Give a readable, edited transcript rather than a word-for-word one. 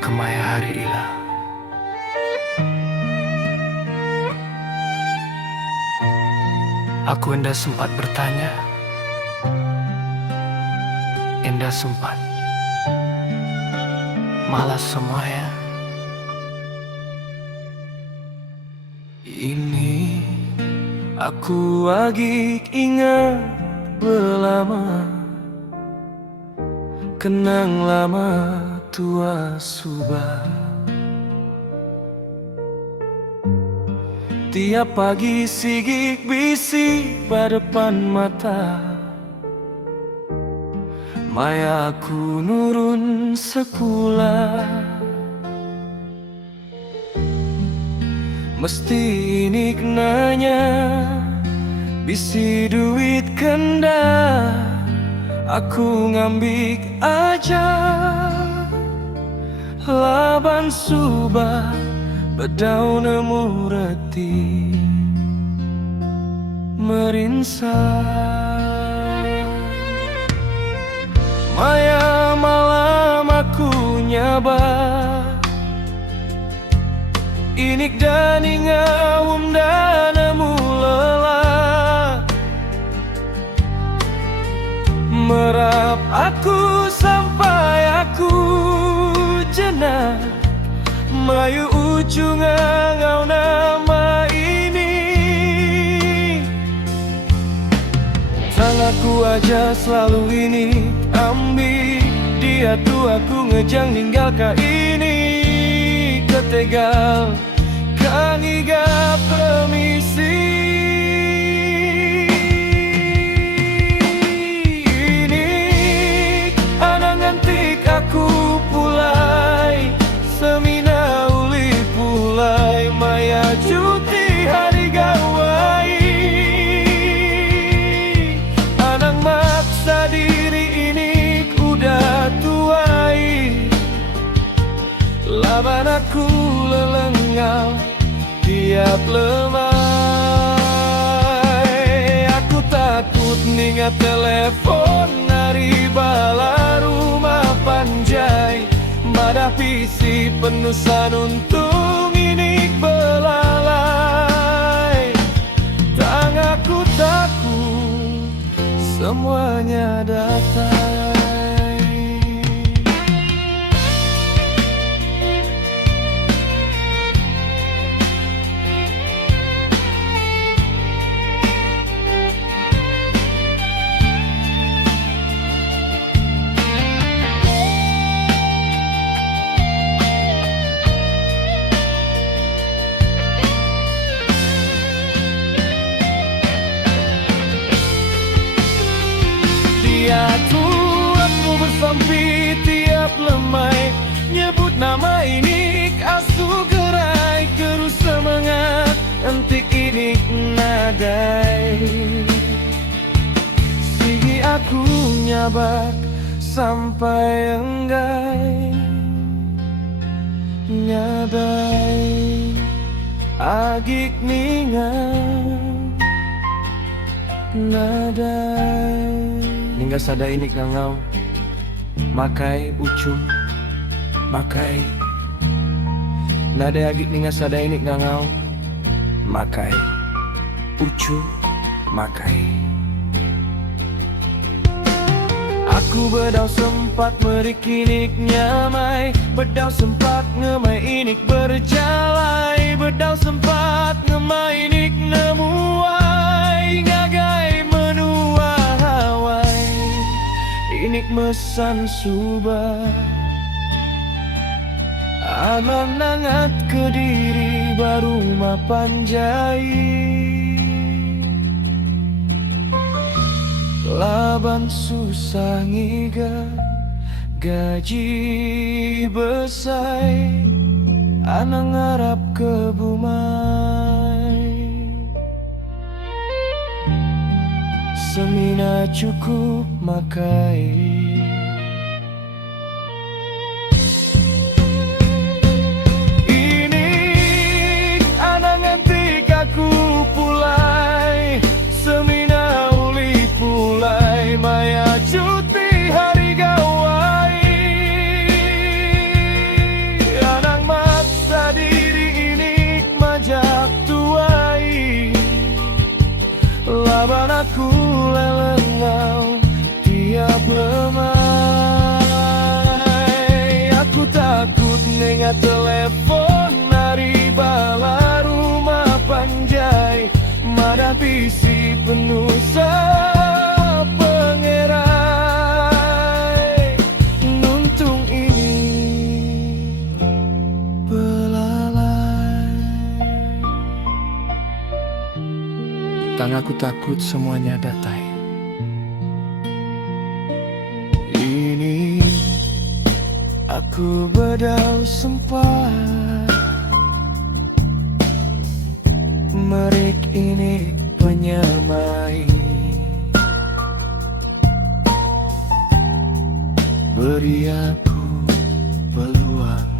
kemaya hari ila. Aku indah sempat bertanya, indah sempat malas semuanya. Ini aku lagi ingat belama, kenang lama tua subah. Tiap pagi sigik bisi pada depan mata, maya aku nurun sekolah. Mesti ini kenanya bisi duit kenda, aku ngambik aja laban subah bedau nemu reti merinsa. Maya malam aku nyaba inik dan ingawum dan nemu lelah, merap aku sampai aku jenak, mayu ujung ngau nama ini. Tanganku aja selalu ini ambil dia tuh aku ngejang ninggal ka ini ketegal kan iga permisi. Ini ada ngantik aku pulai semina uli pulai maya cuti hari gawai. Anang maksa diri ini udah tuai, laban aku lelengau tiap lemai. Aku takut ningat telepon dari bala rumah panjai, madah pisi penusan untung ini belalai. Tang aku takut semuanya datang. Aku bersampi tiap lemai, nyebut nama ini asu gerai, terus semangat entik ini nadai. Sigi aku nyabak sampai enggai, nyadai agik ningan nadai. Ningga sada ini ngangau makai ucung makai nada agik ningga sada ini ngangau makai ucung makai. Aku bedau sempat merikinik nyamai, bedau sempat ngemai inik berjalai, bedau sempat ngemai inik nemuai ngagai menua hawai inik mesan subah. Aman nangat ke diri baru mapanjai, laban susah ngiga gaji besai, anang ngarap ke bumai semina cukup makai. Aku pulai semina uli pulai maya cuti hari gawai. Dia telepon nari bala rumah panjai, mada bisi penuh pengerai. Nuntung ini belalai. Tang aku takut semuanya datai. Ini aku bedau sempat, merik ini penyamai. Beri aku peluang.